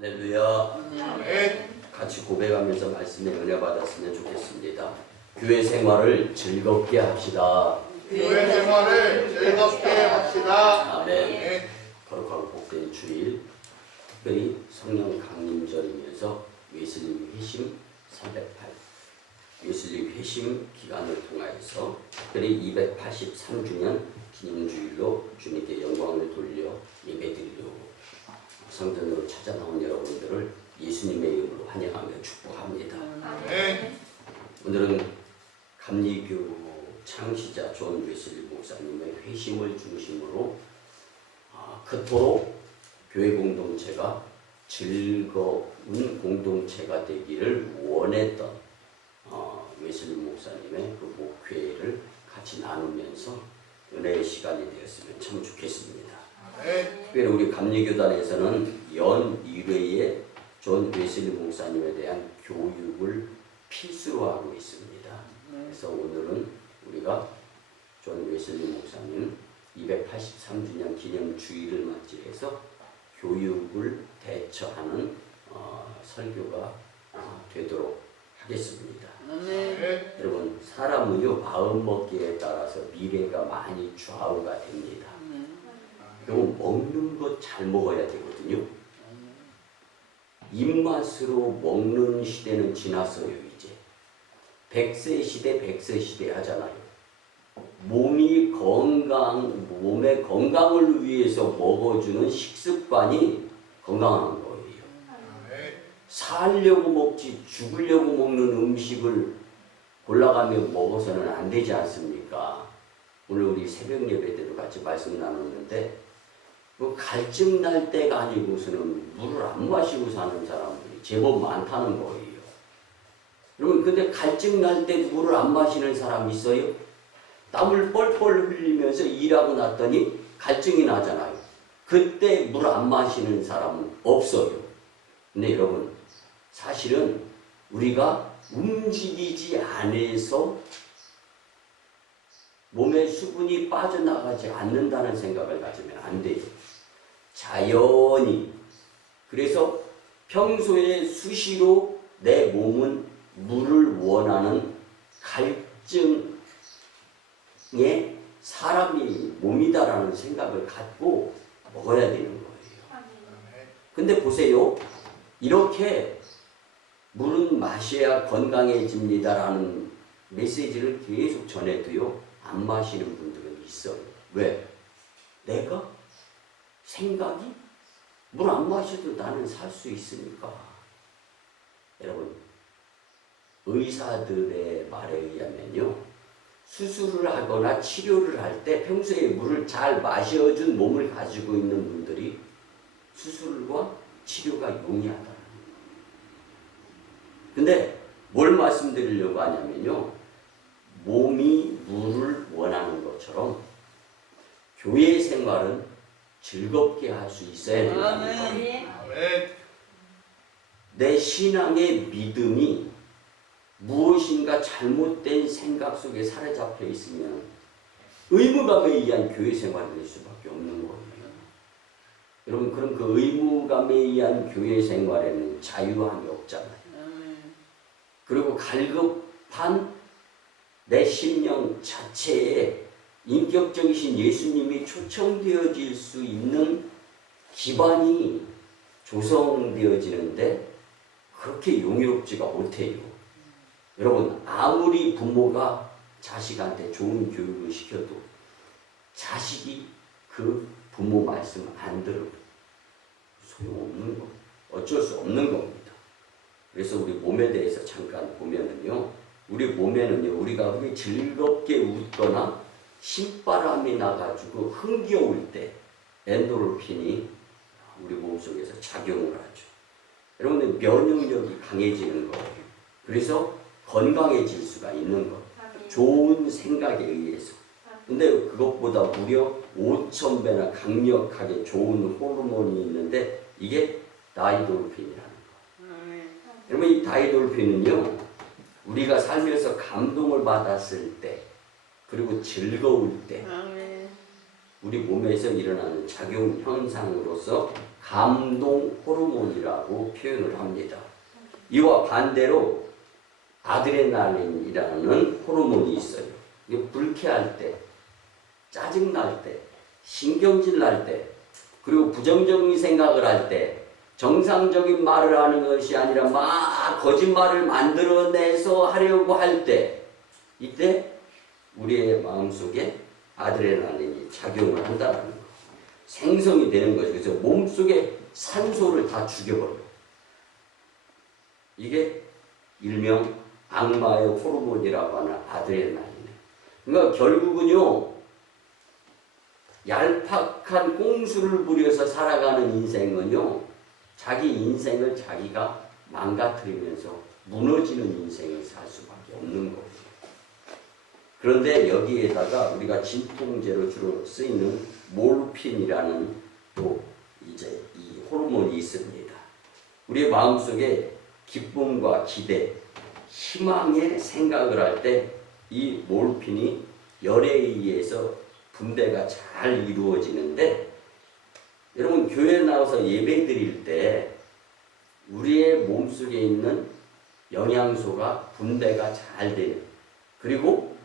할렐루야. 아멘. 같이 고백하면서 말씀에 은혜 받았으면 좋겠습니다. 교회 생활을 즐겁게 합시다. 교회 생활을 즐겁게 합시다. 아멘. 거룩하고 복된 주일, 특별히 성령 강림절이면서 웨슬리 회심 308 웨슬리 회심 기간을 통하여서 특별히 283주년 기념주일로 주님께 영광을 돌려 예배드리려고 성전으로 찾아 나온 여러분들을 예수님의 이름으로 환영하며 축복합니다. 아멘. 오늘은 감리교 창시자 존 웨슬리 목사님의 회심을 중심으로 그토록 교회 공동체가 즐거운 공동체가 되기를 원했던 웨슬리 목사님의 그 목회를 같이 나누면서 은혜의 시간이 되었으면 참 좋겠습니다. 특별히 우리 감리교단에서는 연 1회에 존 웨슬리 목사님에 대한 교육을 필수로 하고 있습니다. 그래서 오늘은 우리가 존 웨슬리 목사님 283주년 기념 주일을 맞이해서 교육을 대처하는 설교가 되도록 하겠습니다. 여러분, 사람은요 마음먹기에 따라서 미래가 많이 좌우가 됩니다. 그리고 먹는 것 잘 먹어야 되거든요. 입맛으로 먹는 시대는 지났어요. 이제 100세 시대 100세 시대 하잖아요. 몸의 건강을 위해서 먹어주는 식습관이 건강한 거예요. 살려고 먹지 죽으려고 먹는 음식을 골라가며 먹어서는 안 되지 않습니까? 오늘 우리 새벽 예배 때도 같이 말씀 나눴는데 그 갈증 날 때가 아니고서는 물을 안 마시고 사는 사람들이 제법 많다는 거예요. 여러분, 근데 갈증 날 때 물을 안 마시는 사람 있어요? 땀을 뻘뻘 흘리면서 일하고 났더니 갈증이 나잖아요. 그때 물 안 마시는 사람은 없어요. 근데 여러분, 사실은 우리가 움직이지 않아서 몸에 수분이 빠져나가지 않는다는 생각을 가지면 안 돼요. 자연히. 그래서 평소에 수시로 내 몸은 물을 원하는 갈증의 사람이 몸이다라는 생각을 갖고 먹어야 되는 거예요. 근데 보세요. 이렇게 물은 마셔야 건강해집니다라는 메시지를 계속 전해도요, 안 마시는 분들은 있어요. 왜? 내가? 생각이? 물 안 마셔도 나는 살 수 있으니까. 여러분, 의사들의 말에 의하면요, 수술을 하거나 치료를 할 때 평소에 물을 잘 마셔준 몸을 가지고 있는 분들이 수술과 치료가 용이하다는 거예요. 근데 뭘 말씀드리려고 하냐면요, 몸이 물을 원하는 것처럼 교회 생활은 즐겁게 할 수 있어야 된다는 거예요. 내 신앙의 믿음이 무엇인가 잘못된 생각 속에 사로잡혀 있으면 의무감에 의한 교회 생활이 될 수밖에 없는 거예요. 여러분, 그럼 그 의무감에 의한 교회 생활에는 자유함이 없잖아요. 그리고 갈급한 내 심령 자체에 인격적이신 예수님이 초청되어질 수 있는 기반이 조성되어지는데 그렇게 용이롭지가 못해요. 여러분, 아무리 부모가 자식한테 좋은 교육을 시켜도 자식이 그 부모 말씀 안 들으면 소용없는 거, 어쩔 수 없는 겁니다. 그래서 우리 몸에 대해서 잠깐 보면은요, 우리 몸에는요, 우리가 즐겁게 웃거나 신바람이 나가지고 흥겨울 때 엔도르핀이 우리 몸속에서 작용을 하죠. 여러분, 면역력이 강해지는 거예요. 그래서 건강해질 수가 있는 거예요. 좋은 생각에 의해서. 근데 그것보다 무려 5000배나 강력하게 좋은 호르몬이 있는데 이게 다이돌핀이라는 거예요. 여러분, 이 다이돌핀은요, 우리가 살면서 감동을 받았을 때 그리고 즐거울 때 우리 몸에서 일어나는 작용 현상으로서 감동 호르몬이라고 표현을 합니다. 이와 반대로 아드레날린이라는 호르몬이 있어요. 이게 불쾌할 때, 짜증날 때, 신경질 날 때, 그리고 부정적인 생각을 할 때, 정상적인 말을 하는 것이 아니라 막 거짓말을 만들어내서 하려고 할 때, 이때 우리의 마음속에 아드레날린이 작용을 한다는 거. 생성이 되는 거죠. 그래서 몸속에 산소를 다 죽여버려요. 이게 일명 악마의 호르몬이라고 하는 아드레날린. 그러니까 결국은요, 얄팍한 꼼수를 부려서 살아가는 인생은요, 자기 인생을 자기가 망가뜨리면서 무너지는 인생을 살 수밖에 없는 거예요. 그런데 여기에다가 우리가 진통제로 주로 쓰이는 몰핀이라는 또 이제 이 호르몬이 있습니다. 우리의 마음속에 기쁨과 기대, 희망의 생각을 할 때 이 몰핀이 열에 의해서 분배가 잘 이루어지는데, 여러분 교회 나와서 예배 드릴 때 우리의 몸속에 있는 영양소가 분배가 잘 되는, 그리고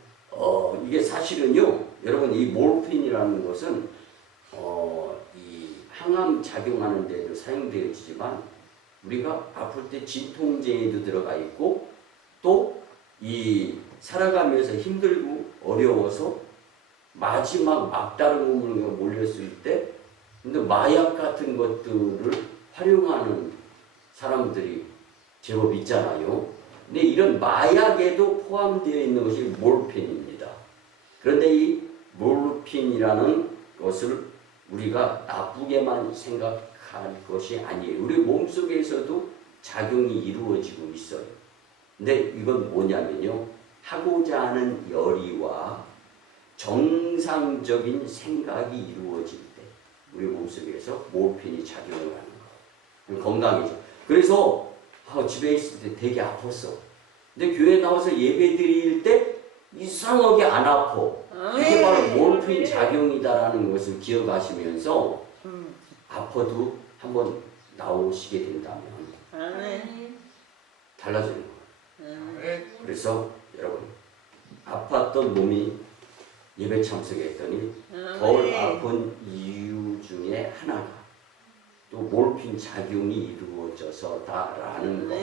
이게 사실은요, 여러분 이 몰핀이라는 것은 이 항암 작용하는 데도 사용되어지지만 우리가 아플 때 진통제에도 들어가 있고, 또 이 살아가면서 힘들고 어려워서 마지막 막다른 몸으로 몰렸을 때, 근데 마약 같은 것들을 활용하는 사람들이 제법 있잖아요. 근데 이런 마약에도 포함되어 있는 것이 몰핀입니다. 그런데 이 몰핀이라는 것을 우리가 나쁘게만 생각할 것이 아니에요. 우리 몸속에서도 작용이 이루어지고 있어요. 근데 이건 뭐냐면요, 하고자 하는 열의와 정상적인 생각이 이루어질 때 우리 몸속에서 몰핀이 작용을 하는 거예요. 건강해져. 그래서 집에 있을 때 되게 아팠어. 근데 교회 나와서 예배 드릴 때 이상하게 안 아파. 이게 바로 몰핀 작용이다라는 것을 기억하시면서 아파도 한번 나오시게 된다면 달라지는 거예요. 그래서 여러분, 아팠던 몸이 예배 참석했더니 덜 아픈 이유 중에 하나가 또 몰핀 작용이 이루어져서다라는 것.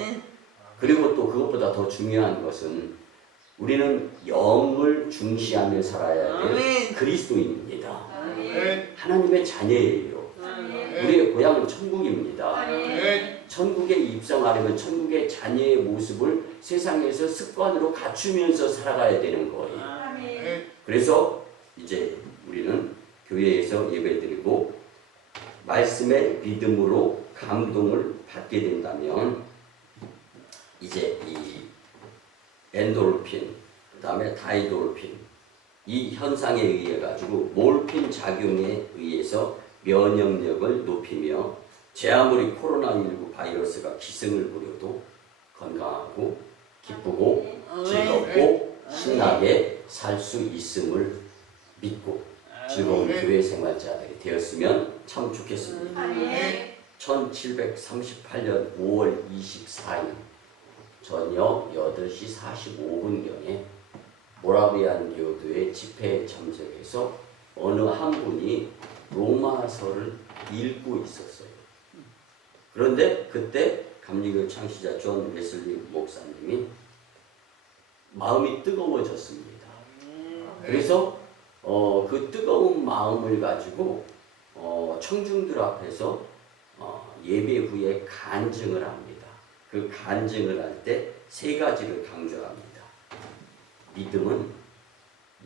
그리고 또 그것보다 더 중요한 것은 우리는 영을 중시하며 살아야 될 그리스도인입니다. 하나님의 자녀예요. 우리의 고향은 천국입니다. 천국에 입성하려면 천국의 자녀의 모습을 세상에서 습관으로 갖추면서 살아가야 되는 거예요. 그래서 이제 우리는 교회에서 예배드리고 말씀의 믿음으로 감동을 받게 된다면 이제 이 엔도르핀, 그 다음에 다이도르핀, 이 현상에 의해 가지고 몰핀 작용에 의해서 면역력을 높이며 제 아무리 코로나19 바이러스가 기승을 부려도 건강하고 기쁘고 즐겁고 신나게 살 수 있음을 믿고 즐거운 교회 생활자들이 되었으면 참 좋겠습니다. 1738년 5월 24일 저녁 8시 45분경에 모라비안 교도의 집회에 참석해서 어느 한 분이 로마서를 읽고 있었어요. 그런데 그때 감리교 창시자 존 웨슬리 목사님이 마음이 뜨거워졌습니다. 그래서 그 뜨거운 마음을 가지고 청중들 앞에서 예배 후에 간증을 합니다. 그 간증을 할 때 세 가지를 강조합니다. 믿음은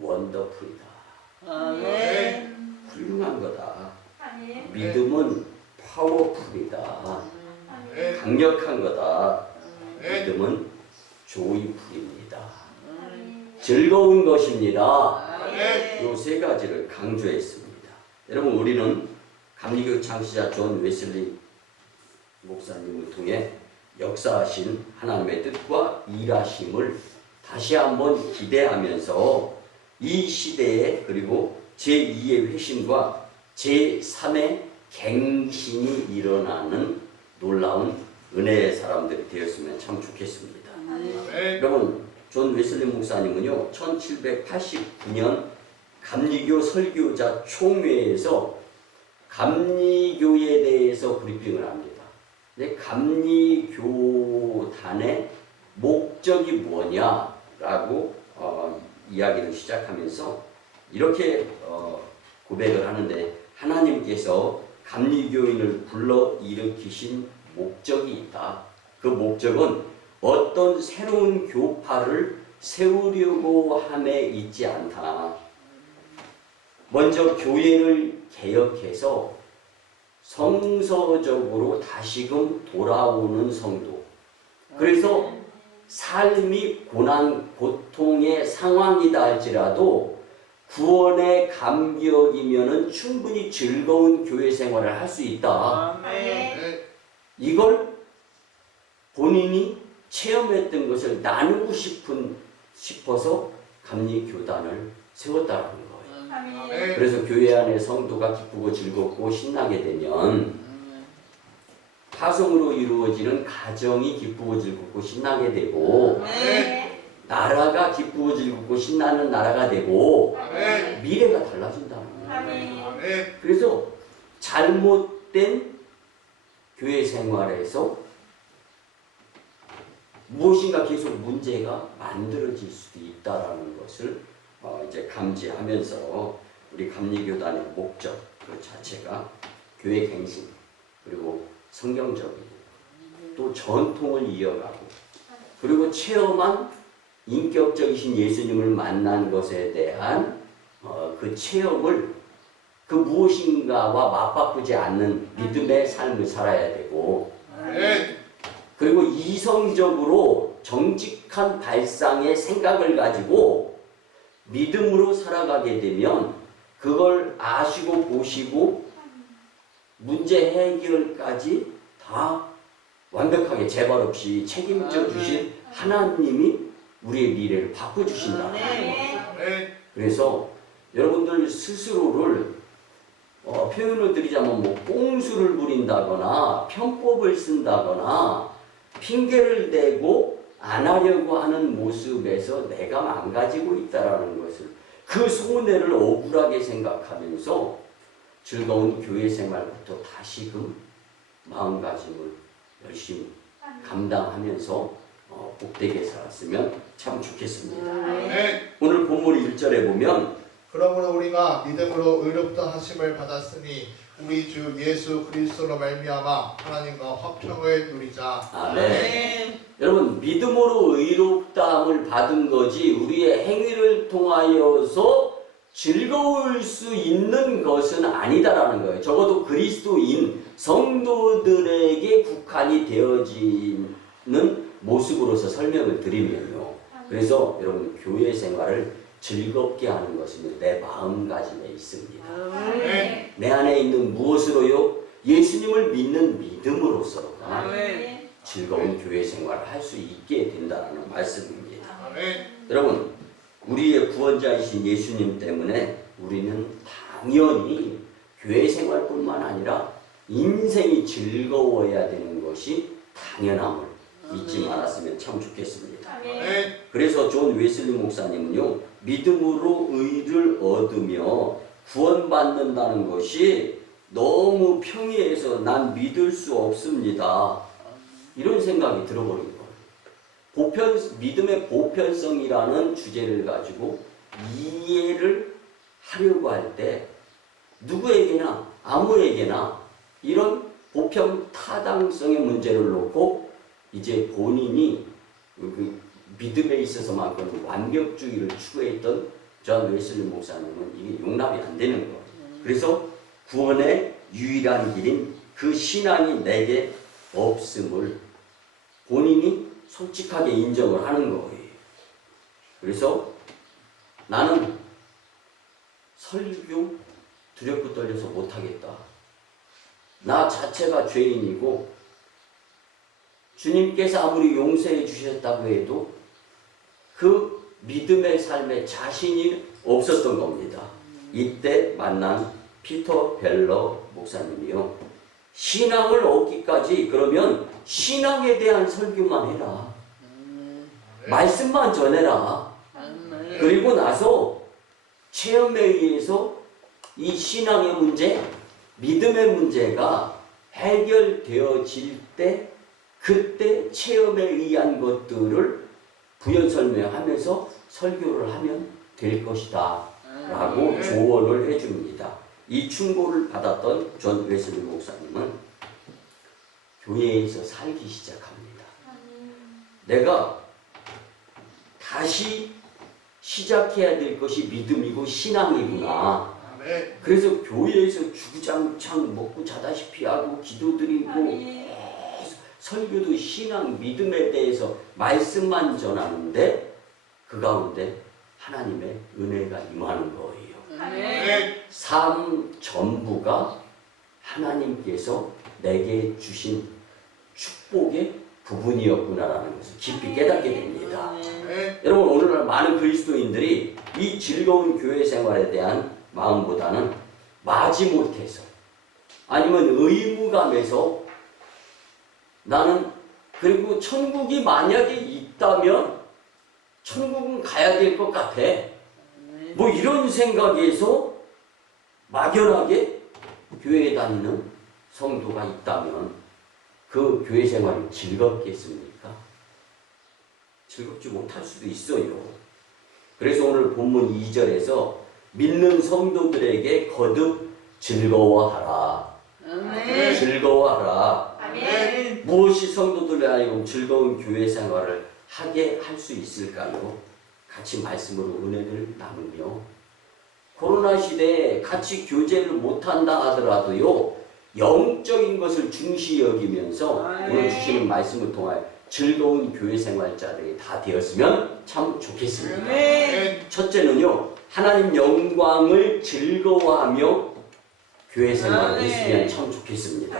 원더풀이다. 훌륭한 거다. 믿음은 파워풀이다. 강력한 거다. 믿음은 조이풀입니다. 즐거운 것입니다. 이 세 가지를 강조했습니다. 여러분, 우리는 감리교 창시자 존 웨슬리 목사님을 통해 역사하신 하나님의 뜻과 일하심을 다시 한번 기대하면서 이 시대에, 그리고 제2의 회심과 제3의 갱신이 일어나는 놀라운 은혜의 사람들이 되었으면 참 좋겠습니다. 아멘. 여러분, 존 웨슬리 목사님은요, 1789년 감리교 설교자 총회에서 감리교에 대해서 브리핑을 합니다. 근데 감리교단의 목적이 뭐냐라고 이야기를 시작하면서 이렇게 고백을 하는데, 하나님께서 감리교인을 불러 일으키신 목적이 있다. 그 목적은 어떤 새로운 교파를 세우려고 함에 있지 않다. 먼저 교회를 개혁해서 성서적으로 다시금 돌아오는 성도. 그래서 삶이 고난, 고통의 상황이다 할지라도 구원의 감격이면은 충분히 즐거운 교회 생활을 할 수 있다. 아멘. 이걸 본인이 체험했던 것을 나누고 싶어서 감리교단을 세웠다는 거예요. 아멘. 그래서 교회 안에 성도가 기쁘고 즐겁고 신나게 되면 파송으로 이루어지는 가정이 기쁘고 즐겁고 신나게 되고, 아멘. 나라가 기쁘고 즐겁고 신나는 나라가 되고, 아멘. 미래가 달라진다는 거예요. 아멘. 그래서 잘못된 교회 생활에서 무엇인가 계속 문제가 만들어질 수도 있다라는 것을 이제 감지하면서 우리 감리교단의 목적 그 자체가 교회 갱신, 그리고 성경적이고 또 전통을 이어가고, 그리고 체험한 인격적이신 예수님을 만난 것에 대한 그 체험을 그 무엇인가와 맞바꾸지 않는 믿음의 삶을 살아야 되고, 아멘. 그리고 이성적으로 정직한 발상의 생각을 가지고 믿음으로 살아가게 되면 그걸 아시고 보시고 문제 해결까지 다 완벽하게 재발 없이 책임져 주신 하나님이 우리의 미래를 바꿔주신다. 아멘. 그래서 여러분들 스스로를 표현을 드리자면 뭐 꼼수를 부린다거나 편법을 쓴다거나 핑계를 대고 안 하려고 하는 모습에서 내가 망가지고 있다라는 것을, 그 손해를 억울하게 생각하면서 즐거운 교회 생활부터 다시금 마음가짐을 열심히 감당하면서 복되게 살았으면 참 좋겠습니다. 아멘. 오늘 본문 1절에 보면, 그러므로 우리가 믿음으로 의롭다 하심을 받았으니 우리 주 예수 그리스도로 말미암아 하나님과 화평을 누리자. 아멘. 여러분, 믿음으로 의롭다함을 받은 거지 우리의 행위를 통하여서 즐거울 수 있는 것은 아니다라는 거예요. 적어도 그리스도인 성도들에게 국한이 되어지는 모습으로서 설명을 드리면요. 그래서 여러분, 교회 생활을 즐겁게 하는 것은 내 마음가짐에 있습니다. 아멘. 내 안에 있는 무엇으로요? 예수님을 믿는 믿음으로서가 즐거운 교회 생활을 할 수 있게 된다는 말씀입니다. 아멘. 여러분, 우리의 구원자이신 예수님 때문에 우리는 당연히 교회 생활뿐만 아니라 인생이 즐거워야 되는 것이 당연함을 잊지 말았으면 참 좋겠습니다. 아멘. 그래서 존 웨슬리 목사님은요, 믿음으로 의를 얻으며 구원받는다는 것이 너무 평이해서 난 믿을 수 없습니다, 이런 생각이 들어버린 거예요. 믿음의 보편성이라는 주제를 가지고 이해를 하려고 할 때 누구에게나 아무에게나 이런 보편 타당성의 문제를 놓고 이제 본인이 그 믿음에 있어서만큼 완벽주의를 추구했던 존 웨슬리 목사님은 이게 용납이 안 되는 거예요. 그래서 구원의 유일한 길인 그 신앙이 내게 없음을 본인이 솔직하게 인정을 하는 거예요. 그래서 나는 설교 두렵고 떨려서 못하겠다. 나 자체가 죄인이고 주님께서 아무리 용서해 주셨다고 해도 그 믿음의 삶에 자신이 없었던 겁니다. 이때 만난 피터 벨러 목사님이요. 신앙을 얻기까지 그러면 신앙에 대한 설교만 해라. 말씀만 전해라. 그리고 나서 체험에 의해서 이 신앙의 문제, 믿음의 문제가 해결되어질 때 그때 체험에 의한 것들을 부연 설명하면서 설교를 하면 될 것이다 라고 조언을 해줍니다. 이 충고를 받았던 존 웨슬리 목사님은 교회에서 살기 시작합니다. 내가 다시 시작해야 될 것이 믿음이고 신앙이구나. 그래서 교회에서 주구장창 먹고 자다시피 하고 기도드리고 설교도 신앙, 믿음에 대해서 말씀만 전하는데 그 가운데 하나님의 은혜가 임하는 거예요. 삶 전부가 하나님께서 내게 주신 축복의 부분이었구나라는 것을 깊이 깨닫게 됩니다. 여러분 오늘날 많은 그리스도인들이 이 즐거운 교회 생활에 대한 마음보다는 마지못해서 아니면 의무감에서 나는 그리고 천국이 만약에 있다면 천국은 가야 될 것 같아. 뭐 이런 생각에서 막연하게 교회에 다니는 성도가 있다면 그 교회 생활이 즐겁겠습니까? 즐겁지 못할 수도 있어요. 그래서 오늘 본문 2절에서 믿는 성도들에게 거듭 즐거워하라. 즐거워하라. 무엇이 성도들의 하여금 즐거운 교회 생활을 하게 할 수 있을까요? 같이 말씀으로 은혜를 나누며 코로나 시대에 같이 교제를 못한다 하더라도요 영적인 것을 중시 여기면서 오늘 주시는 말씀을 통하여 즐거운 교회 생활자들이 다 되었으면 참 좋겠습니다. 첫째는요 하나님 영광을 즐거워하며 교회 생활을 했으면 참 좋겠습니다.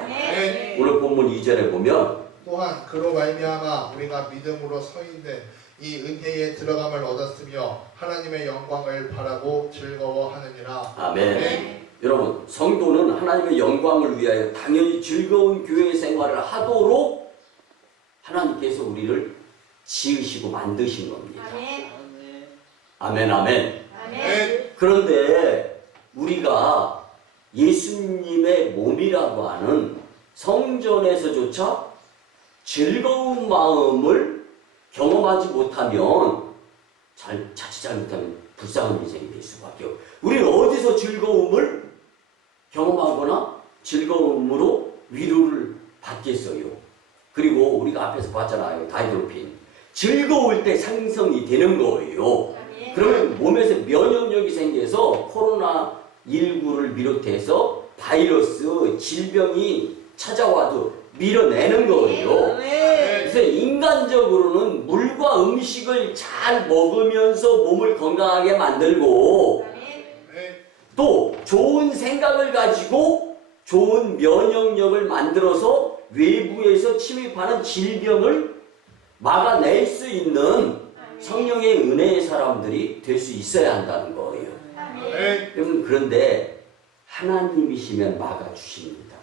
오늘 본문 2절에 보면 또한 그로 말미암아 우리가 믿음으로 서 있는 이 은혜에 들어감을 얻었으며 하나님의 영광을 바라고 즐거워하느니라. 아멘. 여러분 성도는 하나님의 영광을 위하여 당연히 즐거운 교회 생활을 하도록 하나님께서 우리를 지으시고 만드신 겁니다. 아멘 아멘. 그런데 우리가 예수님의 몸이라고 하는 성전에서조차 즐거운 마음을 경험하지 못하면 자칫 잘못하면 불쌍한 인생이 될 수밖에 없어요. 우리는 어디서 즐거움을 경험하거나 즐거움으로 위로를 받겠어요. 그리고 우리가 앞에서 봤잖아요. 다이드로핀. 즐거울 때 생성이 되는 거예요. 그러면 몸에서 면역력이 생겨서 코로나19를 비롯해서 바이러스, 질병이 찾아와도 밀어내는 거예요. 그래서 인간적으로는 물과 음식을 잘 먹으면서 몸을 건강하게 만들고 또 좋은 생각을 가지고 좋은 면역력을 만들어서 외부에서 침입하는 질병을 막아낼 수 있는 성령의 은혜의 사람들이 될 수 있어야 한다는 거예요. 여러분 그런데 하나님이시면 막아주십니다.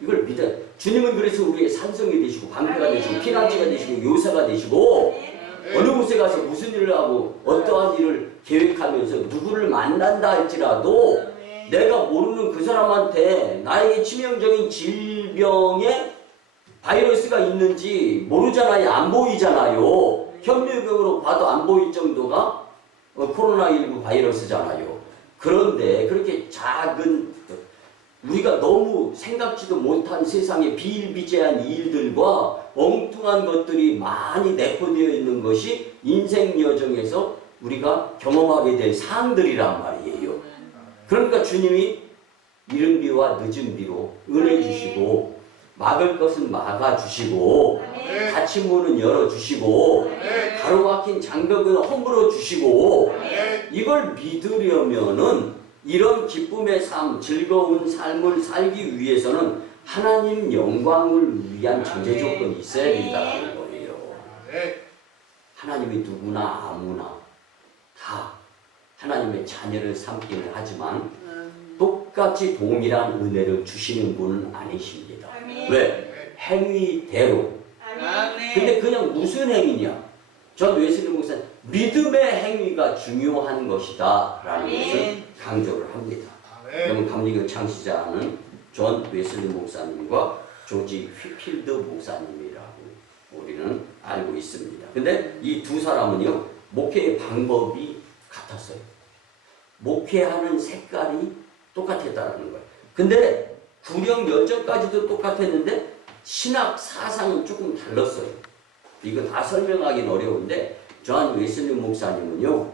이걸 믿어. 주님은 그래서 우리의 산성이 되시고 방패가 되시고 피난처가 되시고 요사가 되시고 어느 곳에 가서 무슨 일을 하고 어떠한 일을 계획하면서 누구를 만난다 할지라도 내가 모르는 그 사람한테 나에게 치명적인 질병의 바이러스가 있는지 모르잖아요. 안 보이잖아요. 현미경으로 봐도 안 보일 정도가 코로나19 바이러스잖아요. 그런데 그렇게 작은 우리가 너무 생각지도 못한 세상의 비일비재한 일들과 엉뚱한 것들이 많이 내포되어 있는 것이 인생 여정에서 우리가 경험하게 될 사항들이란 말이에요. 그러니까 주님이 이른 비와 늦은 비로 은혜 주시고 막을 것은 막아주시고 닫힌 문은 열어주시고 가로막힌 장벽은 허물어 주시고 이걸 믿으려면은 이런 기쁨의 삶, 즐거운 삶을 살기 위해서는 하나님 영광을 위한 전제 조건이 있어야 된다는 거예요. 하나님이 누구나 아무나 다 하나님의 자녀를 삼기는 하지만 또 똑같이 동일한 은혜를 주시는 분은 아니십니다. 아멘. 왜? 행위대로. 아멘. 근데 그냥 무슨 행위냐? 전 웨슬리 목사님 믿음의 행위가 중요한 것이다 라는 아멘. 것을 강조를 합니다. 아멘. 그러면 감리교 창시자는 존 웨슬리 목사님과 조지 휘필드 목사님이라고 우리는 알고 있습니다. 근데 이 두 사람은요, 목회의 방법이 같았어요. 목회하는 색깔이 똑같았다는 거예요. 근데 구령 열정까지도 똑같았는데 신학 사상은 조금 달랐어요. 이거 다 설명하기는 어려운데 존 웨슬리 목사님은요,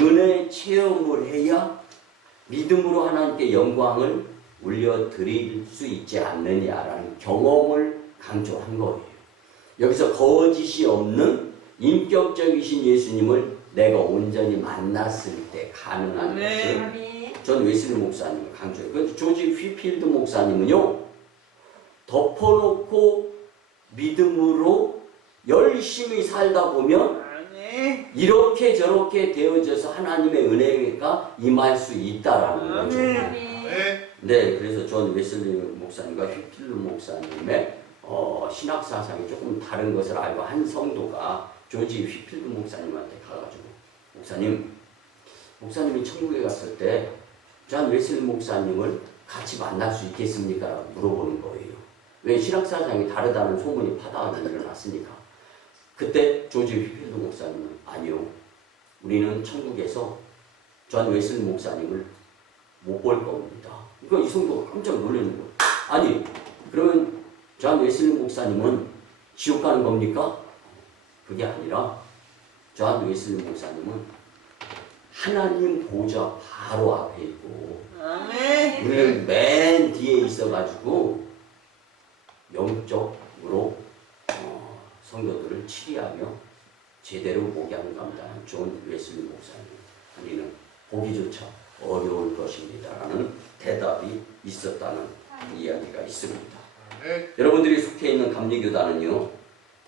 은혜 체험을 해야 믿음으로 하나님께 영광을 올려드릴 수 있지 않느냐라는 경험을 강조한 거예요. 여기서 거짓이 없는 인격적이신 예수님을 내가 온전히 만났을 때 가능한 것을 아멘. 존 웨슬리 목사님을 강조해요. 그래서 조지 휘필드 목사님은요, 덮어놓고 믿음으로 열심히 살다 보면 아멘. 이렇게 저렇게 되어져서 하나님의 은혜가 임할 수 있다라는 거죠. 아멘. 아멘. 네, 그래서 존 웨슬리 목사님과 휘필드 목사님의 신학 사상이 조금 다른 것을 알고 한 성도가 조지 휘필드 목사님한테 가가지고 목사님이 천국에 갔을 때 존 웨슬리 목사님을 같이 만날 수 있겠습니까? 라고 물어보는 거예요. 왜 신학 사상이 다르다는 소문이 파다하게 일어났으니까. 그때 조지 휘필드 목사님은 아니요, 우리는 천국에서 존 웨슬리 목사님을 못 볼 겁니다. 그러니까 이 성도가 깜짝 놀라는 거예요. 아니, 그러면 존 웨슬리 목사님은 지옥 가는 겁니까? 그게 아니라 존 웨슬리 목사님은 하나님 보좌 바로 앞에 있고 아멘. 우리는 맨 뒤에 있어가지고 영적으로 성도들을 치리하며 제대로 목양을 감당한 존 웨슬리 목사님, 우리는 보기조차 어려울 것입니다 라는 대답이 있었다는 이야기가 있습니다. 아멘. 여러분들이 속해 있는 감리교단은요,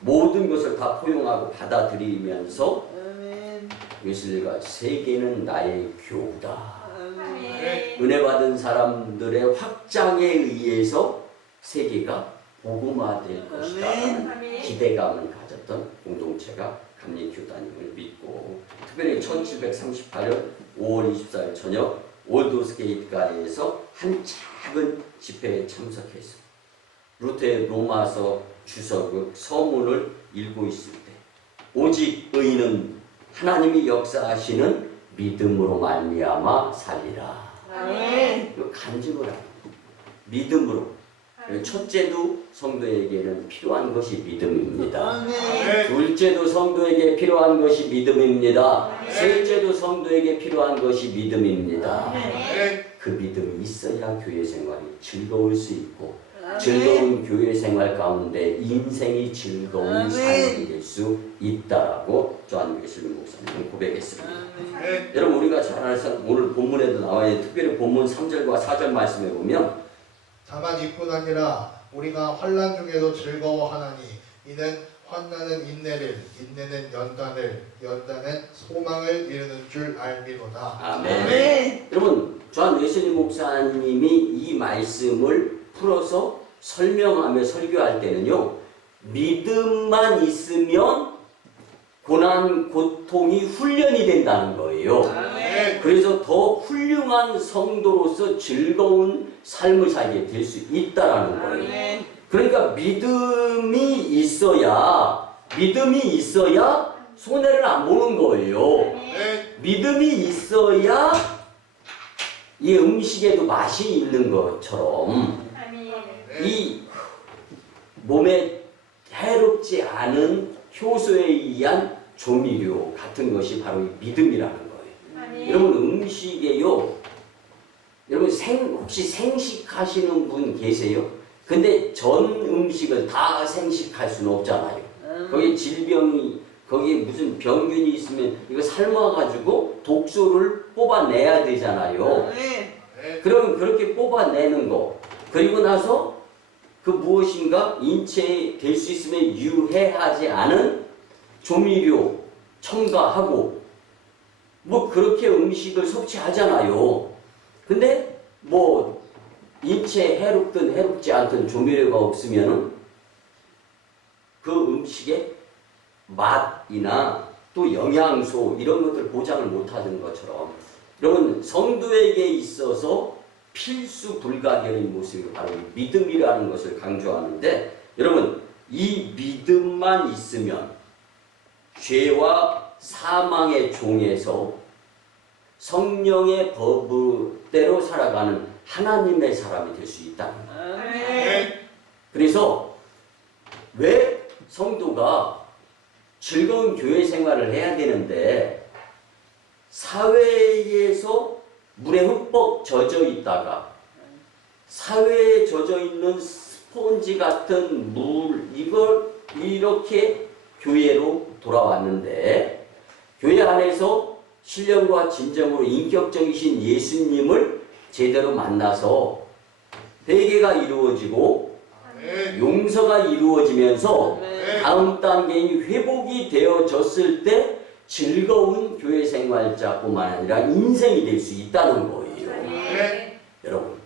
모든 것을 다 포용하고 받아들이면서 아멘. 웨슬리가 세계는 나의 교우다, 아멘. 은혜 받은 사람들의 확장에 의해서 세계가 복음화될 것이다라는 아멘. 기대감을 가졌던 공동체가 감리교단임을 믿고, 특별히 1738년 5월 24일 저녁 올드스게이트가에서 한 작은 집회에 참석했습니다. 루테의 로마서 주석의 서문을 읽고 있을 때, 오직 의인은 하나님이 역사하시는 믿음으로 말미암아 살리라. 아멘. 이거 간증을 합니다. 믿음으로. 첫째도 성도에게는 필요한 것이 믿음입니다. 아멘. 둘째도 성도에게 필요한 것이 믿음입니다. 셋째도 성도에게 필요한 것이 믿음입니다. 아멘. 그 믿음이 있어야 교회 생활이 즐거울 수 있고, 즐거운 교회 생활 가운데 인생이 즐거운 삶이 될 수 있다라고 존 웨슬리 목사님은 고백했습니다. 아멘. 여러분, 우리가 잘 알아서 오늘 본문에도 나와요. 특별히 본문 3절과 4절 말씀에 보면, 다만 이뿐 아니라 우리가 환난 중에도 즐거워하나니 이는 환난은 인내를, 인내는 연단을, 연단은 소망을 이루는 줄 알미로다. 아멘. 아멘. 여러분, 존 웨슬리 목사님이 이 말씀을 풀어서 설명하며 설교할 때는요, 믿음만 있으면 고난, 고통이 훈련이 된다는 거예요. 아멘. 그래서 더 훌륭한 성도로서 즐거운 삶을 살게 될 수 있다라는 거예요. 아멘. 그러니까 믿음이 있어야 손해를 안 보는 거예요. 아멘. 믿음이 있어야 이 음식에도 맛이 있는 것처럼 이 몸에 해롭지 않은 효소에 의한 조미료 같은 것이 바로 이 믿음이라는 거예요. 여러분, 음식에요, 여러분 혹시 생식하시는 분 계세요? 근데 전 음식을 다 생식할 수는 없잖아요. 거기 질병이, 거기에 무슨 병균이 있으면 이거 삶아가지고 독소를 뽑아내야 되잖아요. 아멘. 그러면 그렇게 뽑아내는 거, 그리고 나서 그 무엇인가 인체에 될 수 있으면 유해하지 않은 조미료 첨가하고 뭐 그렇게 음식을 섭취하잖아요. 근데 뭐 인체에 해롭든 해롭지 않든 조미료가 없으면은 그 음식의 맛이나 또 영양소 이런 것들 보장을 못하는 것처럼 여러분 성도에게 있어서 필수 불가결인 모습이 바로 믿음이라는 것을 강조하는데 여러분 이 믿음만 있으면 죄와 사망의 종에서 성령의 법대로 살아가는 하나님의 사람이 될 수 있다는 거예요. 그래서 왜 성도가 즐거운 교회 생활을 해야 되는데 사회에서 물에 흠뻑 젖어 있다가 사회에 젖어 있는 스폰지 같은 물 이걸 이렇게 교회로 돌아왔는데 교회 안에서 신령과 진정으로 인격적이신 예수님을 제대로 만나서 회개가 이루어지고 용서가 이루어지면서 다음 단계인 회복이 되어졌을 때 즐거운 교회 생활자뿐만 아니라 인생이 될 수 있다는 거예요. 여러분,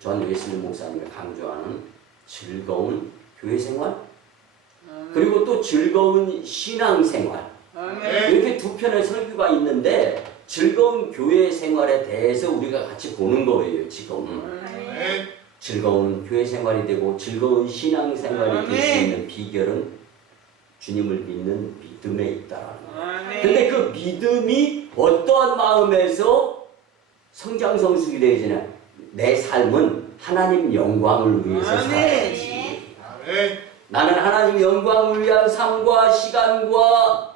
전 웨슬리 목사님이 강조하는 즐거운 교회 생활 그리고 또 즐거운 신앙 생활 이렇게 두 편의 설교가 있는데 즐거운 교회 생활에 대해서 우리가 같이 보는 거예요. 지금 즐거운 교회 생활이 되고 즐거운 신앙 생활이 될 수 있는 비결은 주님을 믿는 믿음에 있다라는 거예요. 근데 그 믿음이 어떠한 마음에서 성장성숙이 되어지냐 내 삶은 하나님 영광을 위해서 살아야지. 나는 하나님 영광을 위한 삶과 시간과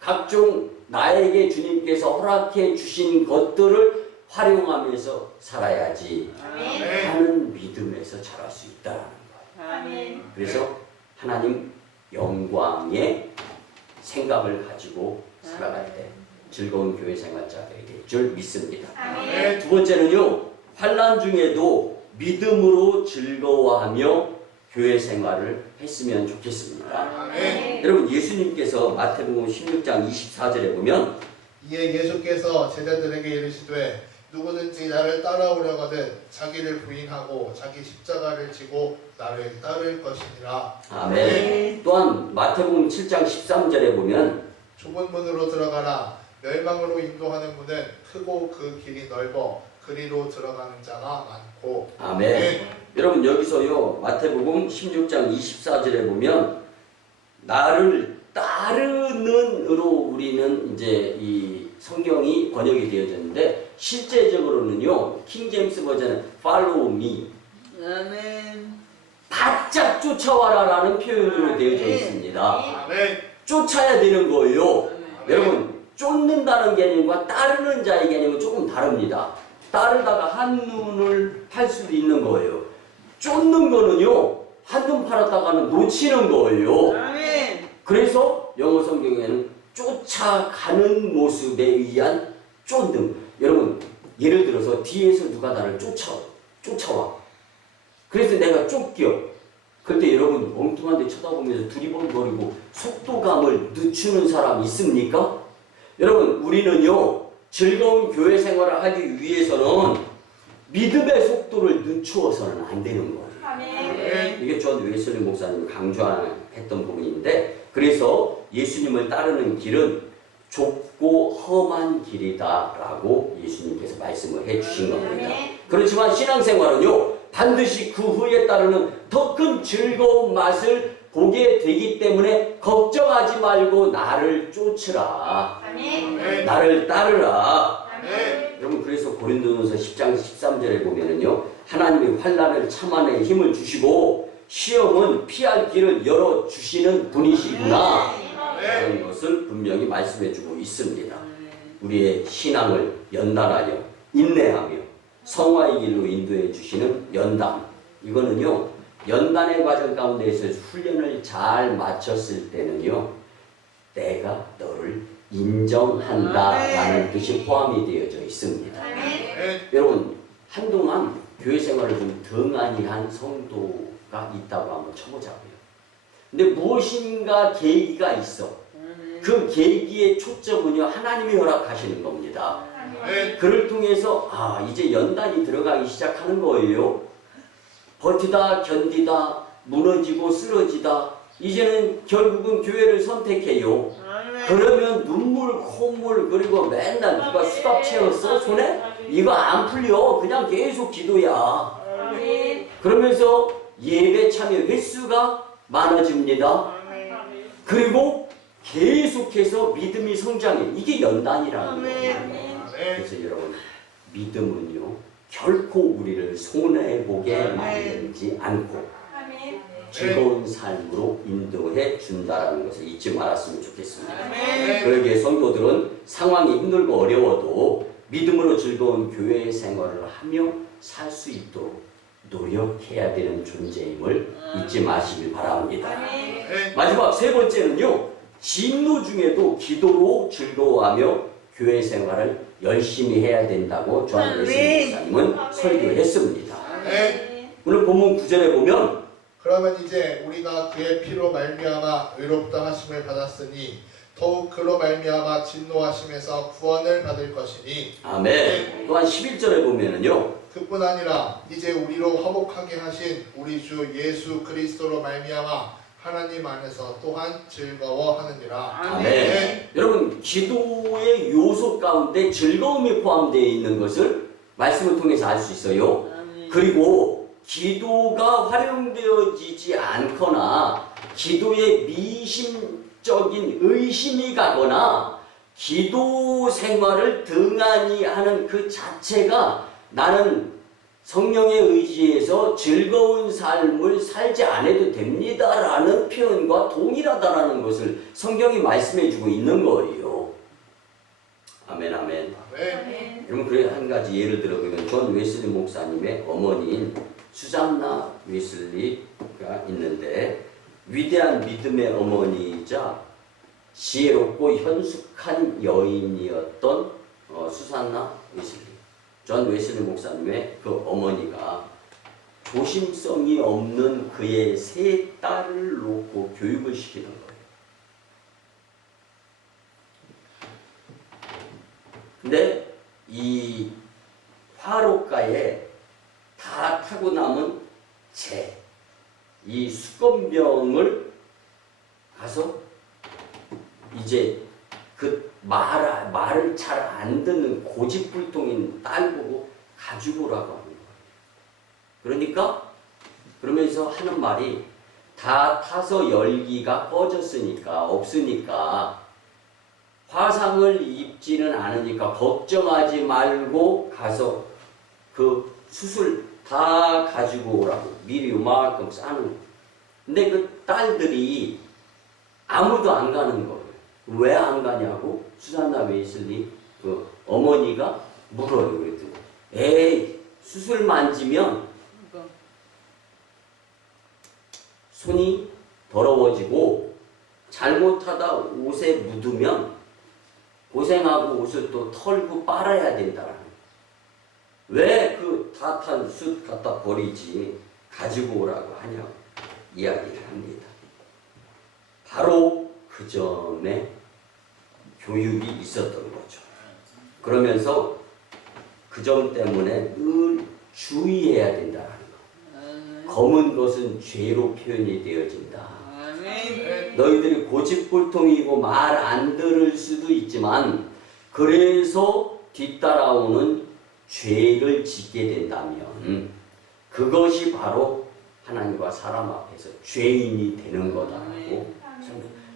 각종 나에게 주님께서 허락해 주신 것들을 활용하면서 살아야지 하는 믿음에서 자랄 수 있다는 거예요. 그래서 하나님 영광의 생각을 가지고 살아갈 때 즐거운 교회 생활자들이 될 줄 믿습니다. 두 번째는요. 환난 중에도 믿음으로 즐거워하며 교회 생활을 했으면 좋겠습니다. 여러분 예수님께서 마태복음 16장 24절에 보면 이에 예수께서 제자들에게 이르시되 누구든지 나를 따라오려거든 자기를 부인하고 자기 십자가를 지고 나를 따를 것이니라. 아멘. 또한 마태복음 7장 13절에 보면 좁은 문으로 들어가라. 멸망으로 인도하는 문은 크고 그 길이 넓어 그리로 들어가는 자가 많고. 아멘. 여러분 여기서요 마태복음 16장 24절에 보면 나를 따르는으로 우리는 이제 이 성경이 번역이 되어졌는데 실제적으로는요 킹제임스 버전은 follow me 바짝 쫓아와라라는 표현으로 되어져 있습니다. 쫓아야 되는 거예요. 여러분 쫓는다는 개념과 따르는 자의 개념은 조금 다릅니다. 따르다가 한눈을 팔 수도 있는 거예요. 쫓는 거는요 한눈 팔았다가는 놓치는 거예요. 그래서 영어 성경에는 쫓아가는 모습에 의한 쫓는. 여러분 예를 들어서 뒤에서 누가 나를 쫓아와. 그래서 내가 쫓겨. 그때 여러분 엉뚱한 데 쳐다보면서 두리번거리고 속도감을 늦추는 사람 있습니까? 여러분 우리는요 즐거운 교회 생활을 하기 위해서는 믿음의 속도를 늦추어서는 안 되는 거예요. 이게 전 웨슬리 목사님이 강조했던 부분인데 그래서 예수님을 따르는 길은 좁고 험한 길이다라고 예수님께서 말씀을 해주신 겁니다. 그렇지만 신앙생활은요 반드시 그 후에 따르는 더 큰 즐거운 맛을 보게 되기 때문에 걱정하지 말고 나를 쫓으라. 나를 따르라. 여러분 그래서 고린도전서 10장 13절에 보면은요 하나님이 환난을 참아낼 힘을 주시고 시험은 피할 길을 열어주시는 분이시구나 그런 것을 분명히 말씀해주고 있습니다. 우리의 신앙을 연단하여 인내하며 성화의 길로 인도해 주시는 연단 이거는요 연단의 과정 가운데에서 훈련을 잘 마쳤을 때는요 내가 너를 인정한다라는 뜻이 포함이 되어져 있습니다. 여러분 한동안 교회 생활을 좀 등한히 한 성도가 있다고 한번 쳐보자고요. 근데 무엇인가 계기가 있어. 그 계기의 초점은요 하나님이 허락하시는 겁니다. 아멘. 그를 통해서 이제 연단이 들어가기 시작하는 거예요. 버티다 견디다 무너지고 쓰러지다 이제는 결국은 교회를 선택해요. 그러면 눈물 콧물 그리고 맨날 누가 수갑 채웠어 손에? 이거 안 풀려. 그냥 계속 기도야. 그러면서 예배 참여 횟수가 많아집니다. 그리고 계속해서 믿음이 성장해. 이게 연단이라는 거예요. 그래서 여러분 믿음은요 결코 우리를 손해보게 만들지 않고 즐거운 삶으로 인도해 준다라는 것을 잊지 말았으면 좋겠습니다. 그러기에 성도들은 상황이 힘들고 어려워도 믿음으로 즐거운 교회 생활을 하며 살 수 있도록 노력해야 되는 존재임을 잊지 마시길 바랍니다. 마지막 세 번째는요, 진노 중에도 기도로 즐거워하며 교회 생활을 열심히 해야 된다고 존 웨슬리 목사님은 설교했습니다. 오늘 본문 9절에 보면 그러면 이제 우리가 그의 피로 말미암아 의롭다 하심을 받았으니 더욱 그로 말미암아 진노하심에서 구원을 받을 것이니 아멘. 또한 11절에 보면은요, 그뿐 아니라 이제 우리로 화목하게 하신 우리 주 예수 그리스도로 말미암아 하나님 안에서 또한 즐거워하느니라. 아멘. 여러분 기도의 요소 가운데 즐거움이 포함되어 있는 것을 말씀을 통해서 알 수 있어요. 그리고 기도가 활용되어지지 않거나 기도에 미심적인 의심이 가거나 기도 생활을 등한히 하는 그 자체가 나는 성령의 의지에서 즐거운 삶을 살지 않아도 됩니다 라는 표현과 동일하다라는 것을 성경이 말씀해 주고 있는 거예요. 아멘 아멘. 여러분 그래 한 가지 예를 들어 보면 존 웨슬리 목사님의 어머니인 수잔나 웨슬리가 있는데 위대한 믿음의 어머니이자 지혜롭고 현숙한 여인이었던 수잔나 웨슬리. 존 웨슬리 목사님의 그 어머니가 조심성이 없는 그의 세 딸을 놓고 교육을 시키는 거예요. 근데 이 화롯가에 다 타고 남은 이 수건병을 가서 이제 그 말을 잘 안 듣는 고집불통인 딸 보고 가지고 오라고 하는 거예요. 그러니까 그러면서 하는 말이 다 타서 열기가 꺼졌으니까 없으니까 화상을 입지는 않으니까 걱정하지 말고 가서 그 수술 다 가지고 오라고 미리 요만큼 싸는 거예요. 근데 그 딸들이 아무도 안 가는 거예요. 왜 안 가냐고 수잔나 웨슬리 그 어머니가 물어요. 그랬더니 에이 수술 만지면 손이 더러워지고 잘못하다 옷에 묻으면 고생하고 옷을 또 털고 빨아야 된다. 왜 그 다 탄 숯 갖다 버리지 가지고 오라고 하냐고 이야기를 합니다. 바로 그 점에 교육이 있었던 거죠. 그러면서 그 점 때문에 늘 주의해야 된다는 거. 검은 것은 죄로 표현이 되어진다. 너희들이 고집불통이고 말 안 들을 수도 있지만 그래서 뒤따라오는 죄를 짓게 된다면 그것이 바로 하나님과 사람 앞에서 죄인이 되는 거다라고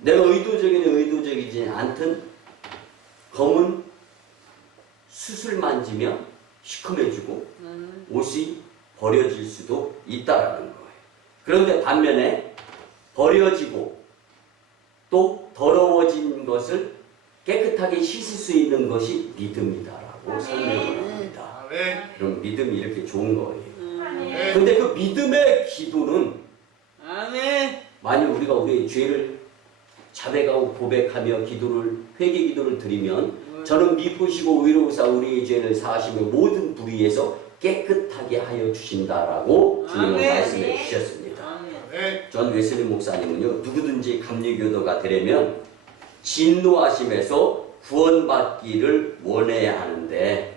내가 의도적이지 않든 검은 숯을 만지면 시커매지고 옷이 버려질 수도 있다라는 거예요. 그런데 반면에 버려지고 또 더러워진 것을 깨끗하게 씻을 수 있는 것이 믿음이다라고 설명을 합니다. 그럼 믿음이 이렇게 좋은 거예요. 근데 그 믿음의 기도는 만약 우리가 우리의 죄를 자백하고 고백하며 회개 기도를 드리면 저는 미쁘시고 의로우사 우리의 죄를 사하시며 모든 불의에서 깨끗하게 하여 주신다라고 주님은 말씀해 주셨습니다. 존 웨슬리 목사님은요 누구든지 감리교도가 되려면 진노하심에서 구원받기를 원해야 하는데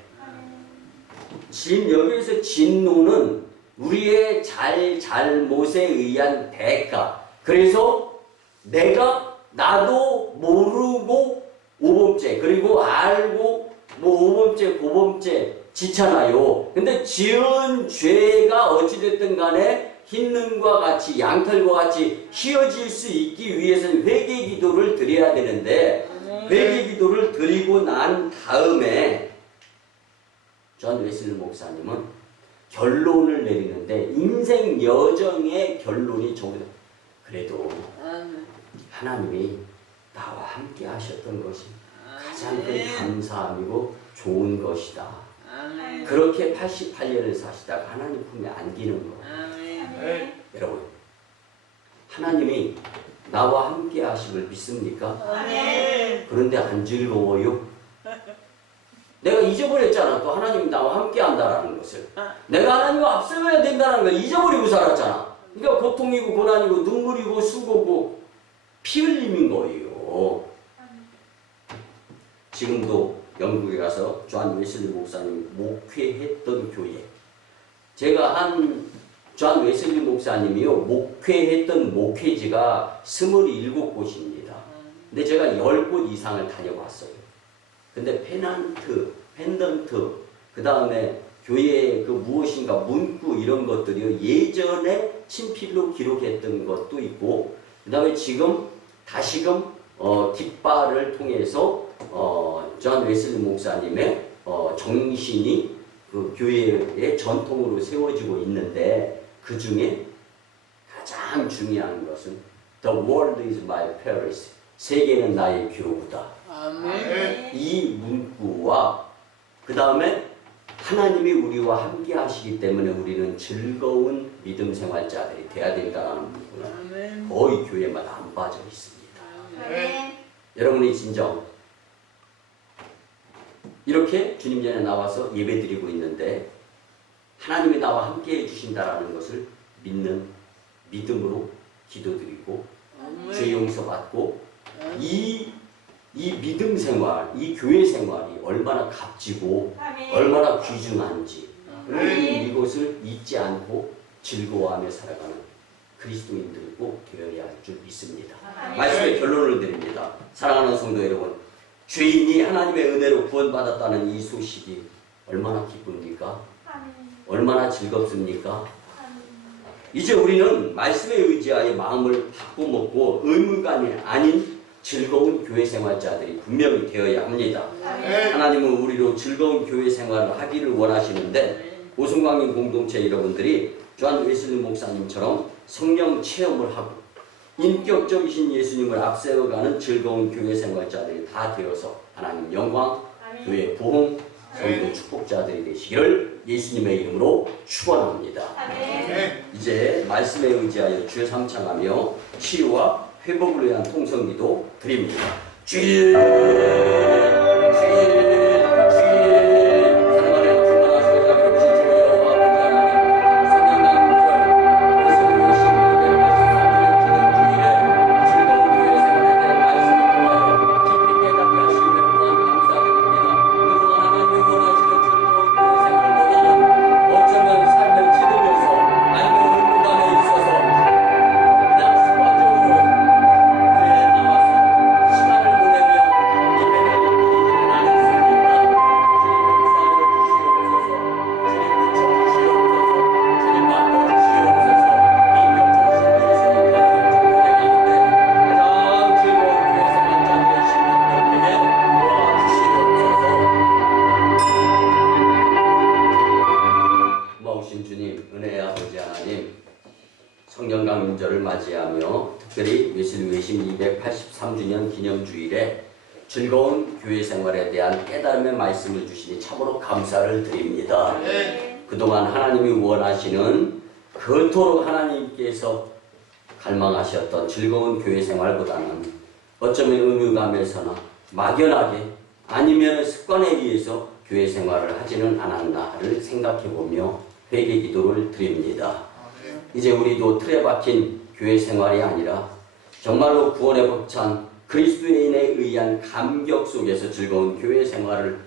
지금 여기에서 진노는 우리의 잘못에 의한 대가. 그래서 나도 모르고 오범죄 그리고 알고 뭐 오범죄 고범죄 지잖아요. 근데 지은 죄가 어찌됐든 간에 흰눈과 같이 양털과 같이 휘어질 수 있기 위해서는 회개 기도를 드려야 되는데 회개 기도를 드리고 난 다음에 존 웨슬리 목사님은 결론을 내리는데 인생 여정의 결론이 저기다. 그래도 하나님이 나와 함께 하셨던 것이 가장 큰 감사함이고 좋은 것이다. 그렇게 88년을 사시다가 하나님 품에 안기는 거. 여러분, 하나님이 나와 함께 하심을 믿습니까? 그런데 안 즐거워요? 내가 잊어버렸잖아. 또 하나님이 나와 함께 한다는 것을. 내가 하나님과 앞서가야 된다는 걸 잊어버리고 살았잖아. 그러니까 고통이고 고난이고 눈물이고 수고고 피 흘림인 거예요. 지금도 영국에 가서 존 웨슬리 목사님이 목회했던 교회. 제가 존 웨슬리 목사님이요 목회했던 목회지가 27곳입니다. 근데 제가 10곳 이상을 다녀봤어요. 근데 펜던트, 그 다음에 교회의 그 무엇인가 문구 이런 것들이요 예전에 친필로 기록했던 것도 있고, 그 다음에 지금 다시금 깃발을 통해서 존 웨슬리 목사님의 정신이 그 교회의 전통으로 세워지고 있는데 그 중에 가장 중요한 것은 The world is my palace. 세계는 나의 교구다. 이 문구와 그 다음에 하나님이 우리와 함께 하시기 때문에 우리는 즐거운 믿음 생활자들이 돼야 된다는 문구는 거의 교회마다 안 빠져 있습니다. 여러분이 진정 이렇게 주님 전에 나와서 예배드리고 있는데 하나님이 나와 함께 해주신다라는 것을 믿는 믿음으로 기도드리고 죄 용서받고 이 믿음 생활, 이 교회 생활이 얼마나 값지고 얼마나 귀중한지 우리는 이것을 잊지 않고 즐거워하며 살아가는 그리스도인들이 꼭 되어야 할 줄 믿습니다. 말씀의 결론을 드립니다. 사랑하는 성도 여러분, 죄인이 하나님의 은혜로 구원받았다는 이 소식이 얼마나 기쁩니까? 얼마나 즐겁습니까? 이제 우리는 말씀에 의지하여 마음을 바꿔먹고 의무감이 아닌 즐거운 교회 생활자들이 분명히 되어야 합니다. 하나님은 우리로 즐거운 교회 생활을 하기를 원하시는데 오순광인 공동체 여러분들이 존 웨슬리 목사님처럼 성령 체험을 하고 인격적이신 예수님을 앞세워가는 즐거운 교회 생활자들이 다 되어서 하나님 영광, 교회 부흥, 성도 축복자들이 되시기를 예수님의 이름으로 축원합니다. 이제 말씀에 의지하여 주여 삼창하며 치유와 회복을 위한 통성기도 드립니다. 주일 사랑하는 충만하시고 자비로우신 주 여호와 아버지 하나님, 성령과 함께 예수님 오신 주일에 즐거운 교회 생활에 대한 말씀을 통하여 깊이 깨닫게 하시는 데 또한 감사드립니다. 그동안 하나님이 원하시는 즐거운 교회 생활보다는 어쩌면 삶을 찌들면서 아니면 의무감에 있어서 그냥 습관적으로 교회에 나와서 시간을 보내며 예배를 드리지는 않았습니까? 주님 용서하여 주시옵소서. 주님 고쳐주시옵소서. 주님 바꿔주시옵소서. 인격적이신 예수님 가운데 가운데 가장 즐거운 교회 생활자 되시는 분들에게 도와주시옵소서. 고마우신 주님, 은혜의 아버지 하나님, 성령 강림절을 맞이하며 특별히 웨슬리 회심 283주년 기념주일에 즐거운 교회 생활에 대한 깨달음의 말씀을 주시니 참으로 감사를 드립니다. 그동안 하나님이 원하시는 그토록 하나님께서 갈망하셨던 즐거운 교회 생활보다는 어쩌면 의무감에서나 막연하게 아니면 습관에 의해서 교회 생활을 하지는 않았나를 생각해보며 회개 기도를 드립니다. 이제 우리도 틀에 박힌 교회 생활이 아니라 정말로 구원에 벅찬 그리스도인에 의한 감격 속에서 즐거운 교회 생활을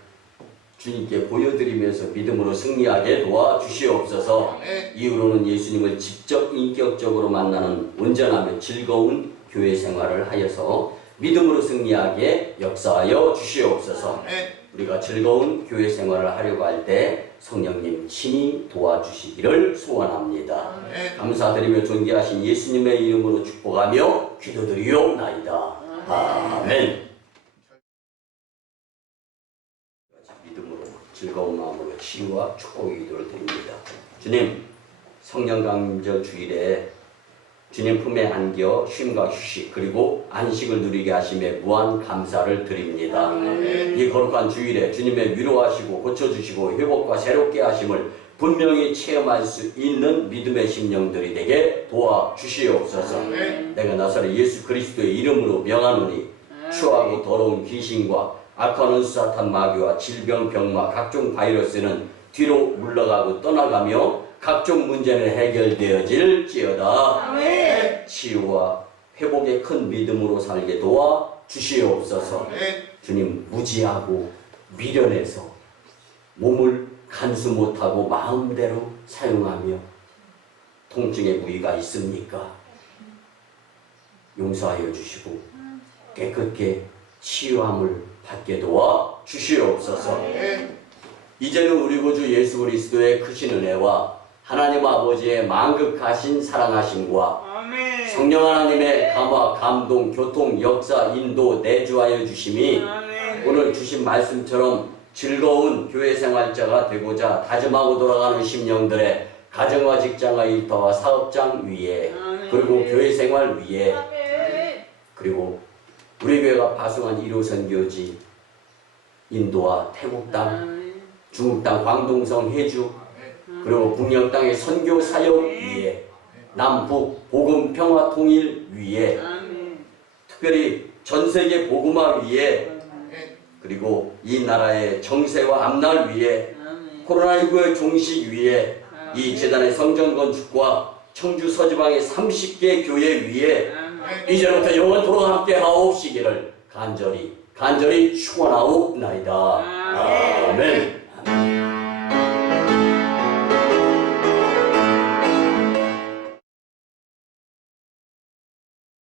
주님께 보여드리면서 믿음으로 승리하게 도와주시옵소서. 이후로는 예수님을 직접 인격적으로 만나는 온전하며 즐거운 교회 생활을 하여서 믿음으로 승리하게 역사하여 주시옵소서. 우리가 즐거운 교회 생활을 하려고 할 때 성령님 친히 도와주시기를 소원합니다. 감사드리며 존귀하신 예수님의 이름으로 축복하며 기도드리옵나이다. 아멘. 믿음으로 즐거운 마음으로 치유와 축복의 기도를 드립니다. 주님, 성령 강림절 주일에 주님 품에 안겨 쉼과 휴식 그리고 안식을 누리게 하심에 무한 감사를 드립니다. 이 거룩한 주일에 주님의 위로하시고 고쳐주시고 회복과 새롭게 하심을 분명히 체험할 수 있는 믿음의 심령들이 되게 도와주시옵소서. 내가 나사렛 예수 그리스도의 이름으로 명하노니 추하고 더러운 귀신과 악한 은수사탄 마귀와 질병 병마 각종 바이러스는 뒤로 물러가고 떠나가며 각종 문제는 해결되어질지어다. 아멘. 치유와 회복의 큰 믿음으로 살게 도와 주시옵소서. 주님, 무지하고 미련해서 몸을 간수 못하고 마음대로 사용하며 통증의 부위가 있습니까? 용서하여 주시고 깨끗게 치유함을 받게 도와 주시옵소서. 이제는 우리 구주 예수 그리스도의 크신 은혜와 하나님 아버지의 만극하신 사랑하심과 성령 하나님의 감화, 감동, 교통, 역사, 인도, 내주하여 주심이 오늘 주신 말씀처럼 즐거운 교회 생활자가 되고자 다짐하고 돌아가는 심령들의 가정과 직장과 일터와 사업장 위에 그리고 교회 생활 위에 그리고 우리 교회가 파송한 1호 선교지 인도와 태국 땅, 중국 땅, 광동성, 해주 그리고 북녘 땅의 선교 사역 위에 남북 복음 평화 통일 위에 특별히 전 세계 복음화 위에 그리고 이 나라의 정세와 앞날 위에 코로나19의 종식 위에 이 재단의 성전 건축과 청주 서지방의 30개 교회 위에 이제부터 영원토록 함께 하옵시기를 간절히 축원하옵나이다. 아멘.